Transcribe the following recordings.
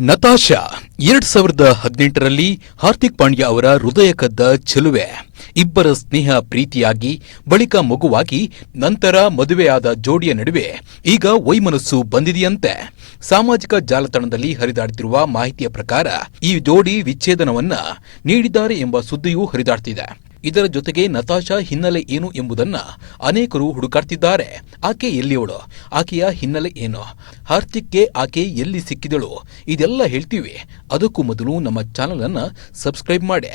Natasha, ಎರಡ್ ಸಾವಿರದ ಹದಿನೆಂಟರಲ್ಲಿ ಹಾರ್ದಿಕ್ ಪಾಂಡ್ಯ ಅವರ ಹೃದಯ ಕದ್ದ ಚೆಲುವೆ. ಇಬ್ಬರ ಸ್ನೇಹ ಪ್ರೀತಿಯಾಗಿ, ಬಳಿಕ ಮಗುವಾಗಿ, ನಂತರ ಮದುವೆಯಾದ ಜೋಡಿಯ ನಡುವೆ ಈಗ ವೈಮನಸ್ಸು ಬಂದಿದೆಯಂತೆ. ಸಾಮಾಜಿಕ ಜಾಲತಾಣದಲ್ಲಿ ಹರಿದಾಡುತ್ತಿರುವ ಮಾಹಿತಿಯ ಪ್ರಕಾರ, ಈ ಜೋಡಿ ವಿಚ್ಛೇದನವನ್ನ ನೀಡಿದ್ದಾರೆ ಎಂಬ ಸುದ್ದಿಯೂ ಹರಿದಾಡ್ತಿದೆ. ಇದರ ಜೊತೆಗೆ ನತಾಶಾ ಹಿನ್ನೆಲೆ ಏನು ಎಂಬುದನ್ನ ಅನೇಕರು ಹುಡುಕಾಡ್ತಿದ್ದಾರೆ. ಆಕೆ ಎಲ್ಲಿಯವಳು? ಆಕೆಯ ಹಿನ್ನೆಲೆ ಏನು? ಹಾರ್ದಿಕ್ಗೆ ಆಕೆ ಎಲ್ಲಿ ಸಿಕ್ಕಿದಳು? ಇದೆಲ್ಲ ಹೇಳ್ತೀವಿ. ಅದಕ್ಕೂ ಮೊದಲು ನಮ್ಮ ಚಾನಲ್ ಅನ್ನ ಸಬ್ಸ್ಕ್ರೈಬ್ ಮಾಡಿ.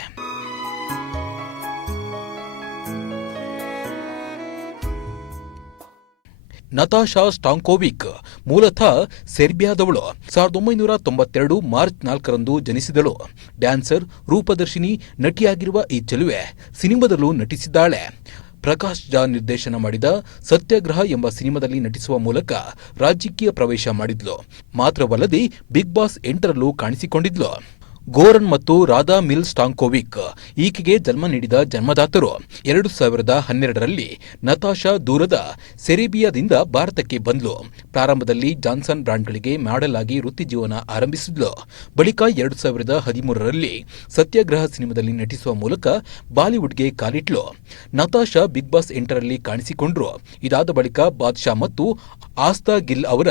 ನತಾಶಾ ಸ್ಟಾಂಕೋವಿಕ್ ಮೂಲತಃ ಸೆರ್ಬಿಯಾದವಳು. ಸಾವಿರದ ಒಂಬೈನೂರ ತೊಂಬತ್ತೆರಡು ಮಾರ್ಚ್ ನಾಲ್ಕರಂದು ಜನಿಸಿದಳು. ಡ್ಯಾನ್ಸರ್, ರೂಪದರ್ಶಿನಿ, ನಟಿಯಾಗಿರುವ ಈ ಚೆಲುವೆ ಸಿನಿಮಾದಲ್ಲೂ ನಟಿಸಿದ್ದಾಳೆ. ಪ್ರಕಾಶ್ ಜಾ ನಿರ್ದೇಶನ ಮಾಡಿದ ಸತ್ಯಾಗ್ರಹ ಎಂಬ ಸಿನಿಮಾದಲ್ಲಿ ನಟಿಸುವ ಮೂಲಕ ರಾಜಕೀಯ ಪ್ರವೇಶ ಮಾಡಿದ್ಲು. ಮಾತ್ರವಲ್ಲದೆ ಬಿಗ್ ಬಾಸ್ ಎಂಟರಲ್ಲೂ ಕಾಣಿಸಿಕೊಂಡಿದ್ಲು. ಗೋರನ್ ಮತ್ತು ರಾಧಾ ಮಿಲ್ ಸ್ಟಾಂಕೋವಿಕ್ ಈಕೆಗೆ ಜನ್ಮ ನೀಡಿದ ಜನ್ಮದಾತರು. ಎರಡು ಸಾವಿರದ ಹನ್ನೆರಡರಲ್ಲಿ ನತಾಶಾ ದೂರದ ಸೆರಿಬಿಯಾದಿಂದ ಭಾರತಕ್ಕೆ ಬಂದ್ಲು. ಪ್ರಾರಂಭದಲ್ಲಿ ಜಾನ್ಸನ್ ಬ್ರಾಂಡ್ಗಳಿಗೆ ಮಾಡೆಲ್ ಆಗಿ ವೃತ್ತಿ ಜೀವನ ಆರಂಭಿಸಿದ್ಲು. ಬಳಿಕ ಎರಡು ಸಾವಿರದ ಹದಿಮೂರರಲ್ಲಿ ಸತ್ಯಾಗ್ರಹ ಸಿನಿಮಾದಲ್ಲಿ ನಟಿಸುವ ಮೂಲಕ ಬಾಲಿವುಡ್ಗೆ ಕಾಲಿಟ್ಲು. ನತಾಶಾ ಬಿಗ್ ಬಾಸ್ ಎಂಟರಲ್ಲಿ ಕಾಣಿಸಿಕೊಂಡ್ರು. ಇದಾದ ಬಳಿಕ ಬಾದ್ಶಾ ಮತ್ತು ಆಸ್ತಾ ಗಿಲ್ ಅವರ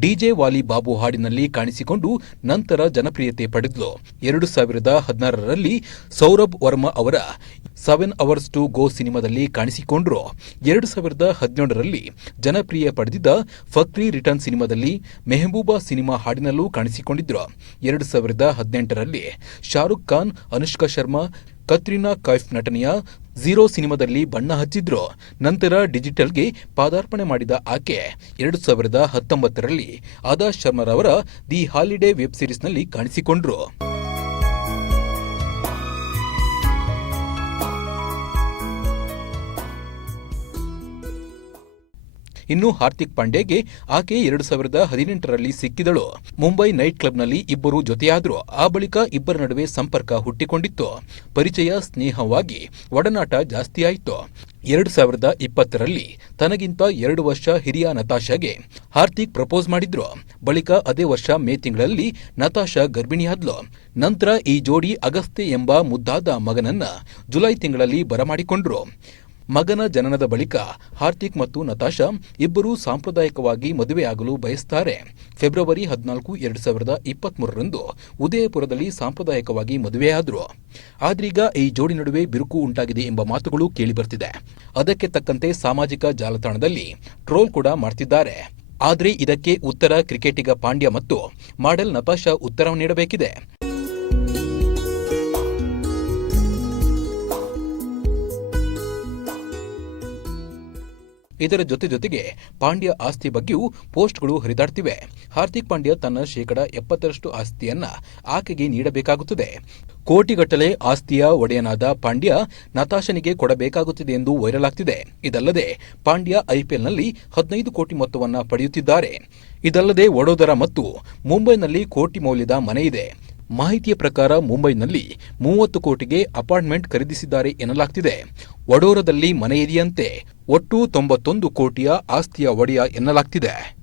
ಡಿಜೆ ವಾಲಿ ಬಾಬು ಹಾಡಿನಲ್ಲಿ ಕಾಣಿಸಿಕೊಂಡು ನಂತರ ಜನಪ್ರಿಯತೆ ಪಡೆದ್ಲು. ಎರಡು ಸಾವಿರದ ಹದಿನಾರರಲ್ಲಿ ಸೌರಭ್ ವರ್ಮಾ ಅವರ ಸೆವೆನ್ ಅವರ್ಸ್ ಟು ಗೋ ಸಿನಿಮಾದಲ್ಲಿ ಕಾಣಿಸಿಕೊಂಡ್ರು. ಎರಡು ಸಾವಿರದ ಹದಿನೇಳರಲ್ಲಿ ಜನಪ್ರಿಯ ಪಡೆದಿದ್ದ ಫಕ್ರಿ ರಿಟರ್ನ್ ಸಿನಿಮಾದಲ್ಲಿ ಮೆಹಬೂಬಾ ಸಿನಿಮಾ ಹಾಡಿನಲ್ಲೂ ಕಾಣಿಸಿಕೊಂಡಿದ್ರು. ಎರಡು ಸಾವಿರದ ಹದಿನೆಂಟರಲ್ಲಿ ಶಾರುಖ್ ಖಾನ್, ಅನುಷ್ಕಾ ಶರ್ಮಾ, ಕತ್ರಿನಾ ಕೈಫ್ ನಟನೆಯ ಝೀರೋ ಸಿನಿಮಾದಲ್ಲಿ ಬಣ್ಣ ಹಚ್ಚಿದ್ರು. ನಂತರ ಡಿಜಿಟಲ್ಗೆ ಪಾದಾರ್ಪಣೆ ಮಾಡಿದ ಆಕೆ ಎರಡು ಸಾವಿರದ ಹತ್ತೊಂಬತ್ತರಲ್ಲಿ ಅದಾ ಶರ್ಮರವರ ದಿ ಹಾಲಿಡೇ ವೆಬ್ ಸೀರೀಸ್ನಲ್ಲಿ ಕಾಣಿಸಿಕೊಂಡ್ರು. ಇನ್ನು ಹಾರ್ದಿಕ್ ಪಾಂಡ್ಯಗೆ ಆಕೆ ಎರಡು ಸಾವಿರದ ಹದಿನೆಂಟರಲ್ಲಿ ಸಿಕ್ಕಿದಳು. ಮುಂಬೈ ನೈಟ್ ಕ್ಲಬ್ನಲ್ಲಿ ಇಬ್ಬರು ಜೊತೆಯಾದ್ರು. ಆ ಬಳಿಕ ಇಬ್ಬರ ನಡುವೆ ಸಂಪರ್ಕ ಹುಟ್ಟಿಕೊಂಡಿತ್ತು. ಪರಿಚಯ ಸ್ನೇಹವಾಗಿ ಒಡನಾಟ ಜಾಸ್ತಿಯಾಯಿತು. ಎರಡು ಸಾವಿರದ ಇಪ್ಪತ್ತರಲ್ಲಿ ತನಗಿಂತ ಎರಡು ವರ್ಷ ಹಿರಿಯ ನತಾಶಾಗೆ ಹಾರ್ದಿಕ್ ಪ್ರಪೋಸ್ ಮಾಡಿದ್ರು. ಬಳಿಕ ಅದೇ ವರ್ಷ ಮೇ ತಿಂಗಳಲ್ಲಿ ನತಾಶಾ ಗರ್ಭಿಣಿಯಾದ್ಲು. ನಂತರ ಈ ಜೋಡಿ ಅಗಸ್ತೆ ಎಂಬ ಮುದ್ದಾದ ಮಗನನ್ನ ಜುಲೈ ತಿಂಗಳಲ್ಲಿ ಬರಮಾಡಿಕೊಂಡ್ರು. ಮಗನ ಜನನದ ಬಳಿಕ ಹಾರ್ದಿಕ್ ಮತ್ತು ನತಾಶಾ ಇಬ್ಬರೂ ಸಾಂಪ್ರದಾಯಿಕವಾಗಿ ಮದುವೆಯಾಗಲು ಬಯಸ್ತಾರೆ. ಫೆಬ್ರವರಿ ಹದಿನಾಲ್ಕು, ಎರಡು ಸಾವಿರದ ಇಪ್ಪತ್ಮೂರರಂದು ಉದಯಪುರದಲ್ಲಿ ಸಾಂಪ್ರದಾಯಿಕವಾಗಿ ಮದುವೆಯಾದರು ಆದ್ರೀಗ ಈ ಜೋಡಿ ನಡುವೆ ಬಿರುಕು ಉಂಟಾಗಿದೆ ಎಂಬ ಮಾತುಗಳು ಕೇಳಿಬರ್ತಿದೆ. ಅದಕ್ಕೆ ತಕ್ಕಂತೆ ಸಾಮಾಜಿಕ ಜಾಲತಾಣದಲ್ಲಿ ಟ್ರೋಲ್ ಕೂಡ ಮಾಡ್ತಿದ್ದಾರೆ. ಆದರೆ ಇದಕ್ಕೆ ಉತ್ತರ ಕ್ರಿಕೆಟಿಗ ಪಾಂಡ್ಯ ಮತ್ತು ಮಾಡೆಲ್ ನತಾಶಾ ಉತ್ತರ ನೀಡಬೇಕಿದೆ. ಇದರ ಜೊತೆ ಜೊತೆಗೆ ಪಾಂಡ್ಯ ಆಸ್ತಿ ಬಗ್ಗೆಯೂ ಪೋಸ್ಟ್ಗಳು ಹರಿದಾಡ್ತಿವೆ. ಹಾರ್ದಿಕ್ ಪಾಂಡ್ಯ ತನ್ನ ಶೇಕಡ ಎಪ್ಪತ್ತರಷ್ಟು ಆಸ್ತಿಯನ್ನ ಆಕೆಗೆ ನೀಡಬೇಕಾಗುತ್ತದೆ. ಕೋಟಿಗಟ್ಟಲೆ ಆಸ್ತಿಯ ಒಡೆಯನಾದ ಪಾಂಡ್ಯ ನತಾಶನಿಗೆ ಕೊಡಬೇಕಾಗುತ್ತಿದೆ ಎಂದು ವೈರಲ್ ಆಗ್ತಿದೆ ಇದಲ್ಲದೆ ಪಾಂಡ್ಯ ಐಪಿಎಲ್ನಲ್ಲಿ ಹದಿನೈದು ಕೋಟಿ ಮೊತ್ತವನ್ನು ಪಡೆಯುತ್ತಿದ್ದಾರೆ. ಇದಲ್ಲದೆ ವಡೋದರ ಮತ್ತು ಮುಂಬೈನಲ್ಲಿ ಕೋಟಿ ಮೌಲ್ಯದ ಮನೆ ಇದೆ. ಮಾಹಿತಿಯ ಪ್ರಕಾರ ಮುಂಬೈನಲ್ಲಿ ಮೂವತ್ತು ಕೋಟಿಗೆ ಅಪಾರ್ಟ್ಮೆಂಟ್ ಖರೀದಿಸಿದ್ದಾರೆ ಎನ್ನಲಾಗ್ತಿದೆ. ವಡೋರದಲ್ಲಿ ಮನೆಯಿದೆಯಂತೆ ಒಟ್ಟು ತೊಂಬತ್ತೊಂದು ಕೋಟಿಯ ಆಸ್ತಿಯ ಒಡೆಯ ಎನ್ನಲಾಗ್ತಿದೆ.